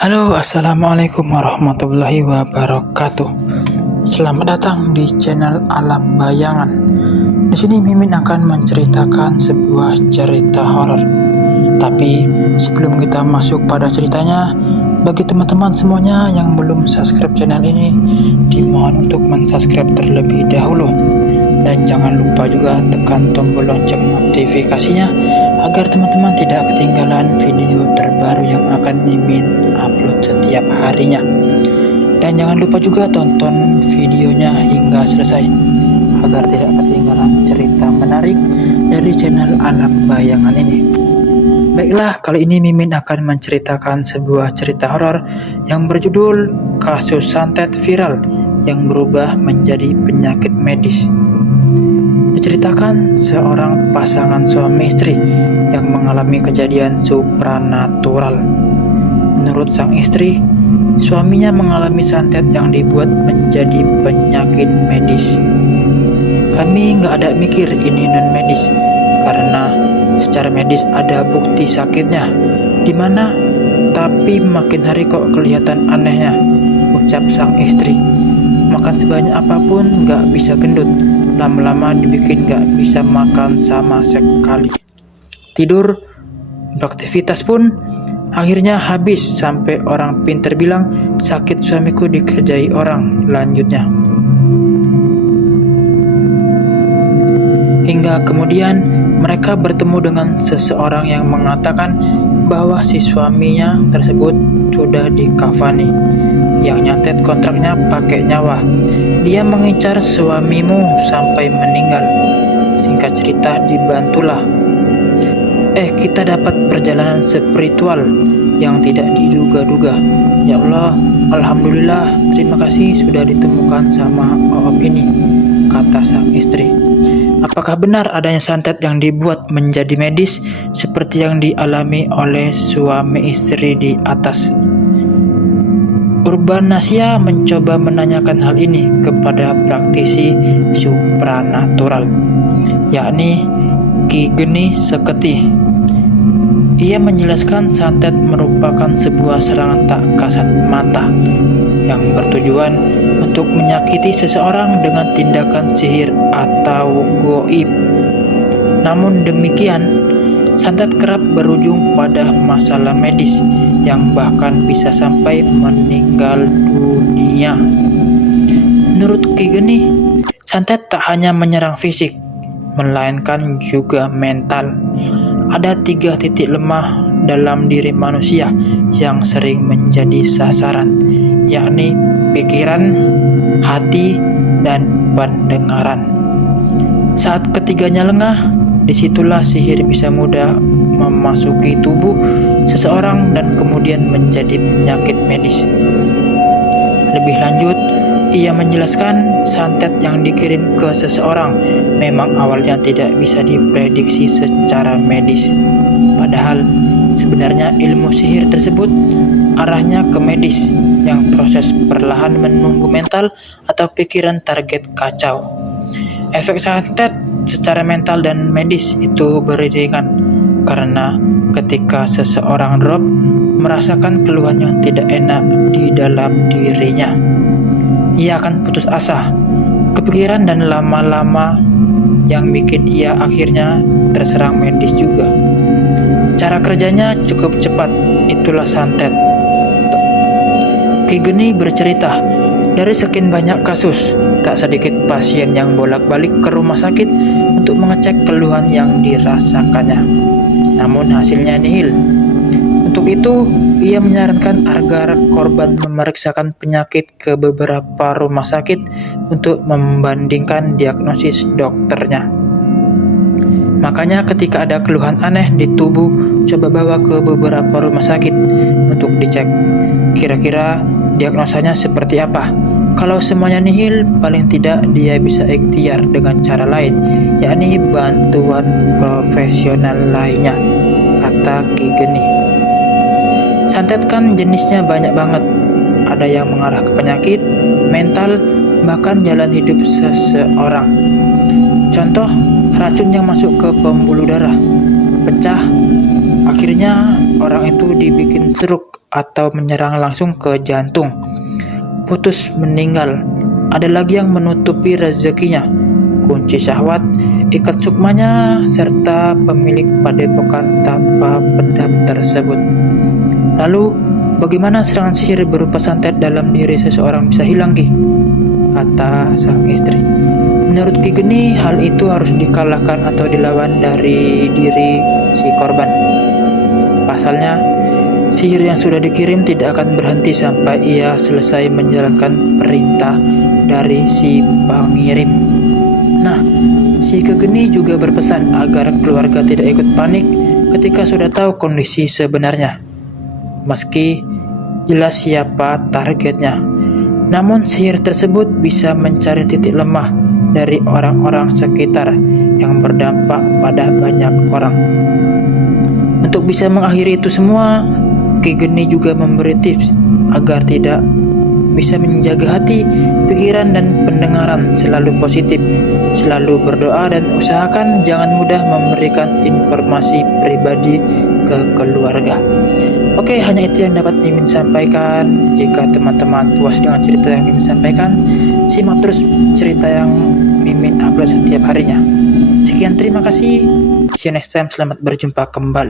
Halo, assalamualaikum warahmatullahi wabarakatuh. Selamat datang di channel Alam Bayangan. Di sini Mimin akan menceritakan sebuah cerita horor. Tapi sebelum kita masuk pada ceritanya, bagi teman-teman semuanya yang belum subscribe channel ini, dimohon untuk mensubscribe terlebih dahulu. Dan jangan lupa juga tekan tombol lonceng notifikasinya agar teman-teman tidak ketinggalan video terbaru yang akan Mimin upload setiap harinya. Dan jangan lupa juga tonton videonya hingga selesai agar tidak ketinggalan cerita menarik dari channel Alam Bayangan ini. Baiklah, kali ini Mimin akan menceritakan sebuah cerita horor yang berjudul Kasus Santet Viral yang berubah menjadi penyakit medis. Diceritakan seorang pasangan suami istri yang mengalami kejadian supranatural. Menurut sang istri, suaminya mengalami santet yang dibuat menjadi penyakit medis. Kami nggak ada mikir ini non medis, karena secara medis ada bukti sakitnya. Dimana? Tapi makin hari kok kelihatan anehnya, ucap sang istri. Makan sebanyak apapun nggak bisa gendut. Lama-lama dibikin gak bisa makan sama sekali. Tidur, beraktivitas pun akhirnya habis sampai orang pintar bilang sakit suamiku dikerjai orang, lanjutnya. Hingga kemudian mereka bertemu dengan seseorang yang mengatakan bahwa si suaminya tersebut sudah dikafani. Yang nyantet kontraknya pakai nyawa. Dia mengincar suamimu sampai meninggal. Singkat cerita, dibantulah. Kita dapat perjalanan spiritual yang tidak diduga-duga. Ya Allah, alhamdulillah, terima kasih sudah ditemukan sama Om ini, kata sang istri. Apakah benar adanya santet yang dibuat menjadi medis seperti yang dialami oleh suami istri di atas? Urbanasia mencoba menanyakan hal ini kepada praktisi supranatural, yakni Ki Geni Seketi. Ia menjelaskan santet merupakan sebuah serangan tak kasat mata yang bertujuan untuk menyakiti seseorang dengan tindakan sihir atau goib. Namun demikian, santet kerap berujung pada masalah medis yang bahkan bisa sampai meninggal dunia. Menurut Ki Geni, santet tak hanya menyerang fisik, melainkan juga mental. Ada 3 titik lemah dalam diri manusia yang sering menjadi sasaran, yakni pikiran, hati, dan pendengaran. Saat ketiganya lengah, disitulah sihir bisa mudah memasuki tubuh seseorang dan kemudian menjadi penyakit medis. Lebih lanjut, ia menjelaskan santet yang dikirim ke seseorang memang awalnya tidak bisa diprediksi secara medis. Padahal sebenarnya ilmu sihir tersebut arahnya ke medis yang proses perlahan menunggu mental atau pikiran target kacau. Efek santet secara mental dan medis itu beriringan, karena ketika seseorang drop, merasakan keluhan yang tidak enak di dalam dirinya, ia akan putus asa, kepikiran, dan lama-lama yang bikin ia akhirnya terserang medis juga. Cara kerjanya cukup cepat, itulah santet. Ki Geni bercerita, dari sekian banyak kasus, tak sedikit pasien yang bolak-balik ke rumah sakit untuk mengecek keluhan yang dirasakannya. Namun hasilnya nihil. Untuk itu, ia menyarankan agar korban memeriksakan penyakit ke beberapa rumah sakit untuk membandingkan diagnosis dokternya. Makanya ketika ada keluhan aneh di tubuh, coba bawa ke beberapa rumah sakit untuk dicek. Kira-kira diagnosanya seperti apa? Kalau semuanya nihil, paling tidak dia bisa ikhtiar dengan cara lain, yakni bantuan profesional lainnya, kata Ki Geni. Santet kan jenisnya banyak banget. Ada yang mengarah ke penyakit, mental, bahkan jalan hidup seseorang. Contoh, racun yang masuk ke pembuluh darah, pecah, akhirnya orang itu dibikin stroke atau menyerang langsung ke jantung. Putus meninggal. Ada lagi yang menutupi rezekinya, kunci syahwat, ikat sukmanya, serta pemilik padepokan tanpa pendam tersebut. Lalu, bagaimana serangan sihir berupa santet dalam diri seseorang bisa hilang, Ki? Kata sang istri. Menurut Ki Geni, hal itu harus dikalahkan atau dilawan dari diri si korban. Pasalnya, sihir yang sudah dikirim tidak akan berhenti sampai ia selesai menjalankan perintah dari si pengirim. Nah, si Ki Geni juga berpesan agar keluarga tidak ikut panik ketika sudah tahu kondisi sebenarnya. Meski jelas siapa targetnya, namun sihir tersebut bisa mencari titik lemah dari orang-orang sekitar yang berdampak pada banyak orang. Untuk bisa mengakhiri itu semua, Ki Geni juga memberi tips agar tidak bisa menjaga hati, pikiran, dan pendengaran selalu positif, selalu berdoa, dan usahakan jangan mudah memberikan informasi pribadi ke keluarga. Oke, hanya itu yang dapat Mimin sampaikan. Jika teman-teman puas dengan cerita yang Mimin sampaikan, simak terus cerita yang Mimin upload setiap harinya. Sekian, terima kasih. See you next time. Selamat berjumpa kembali.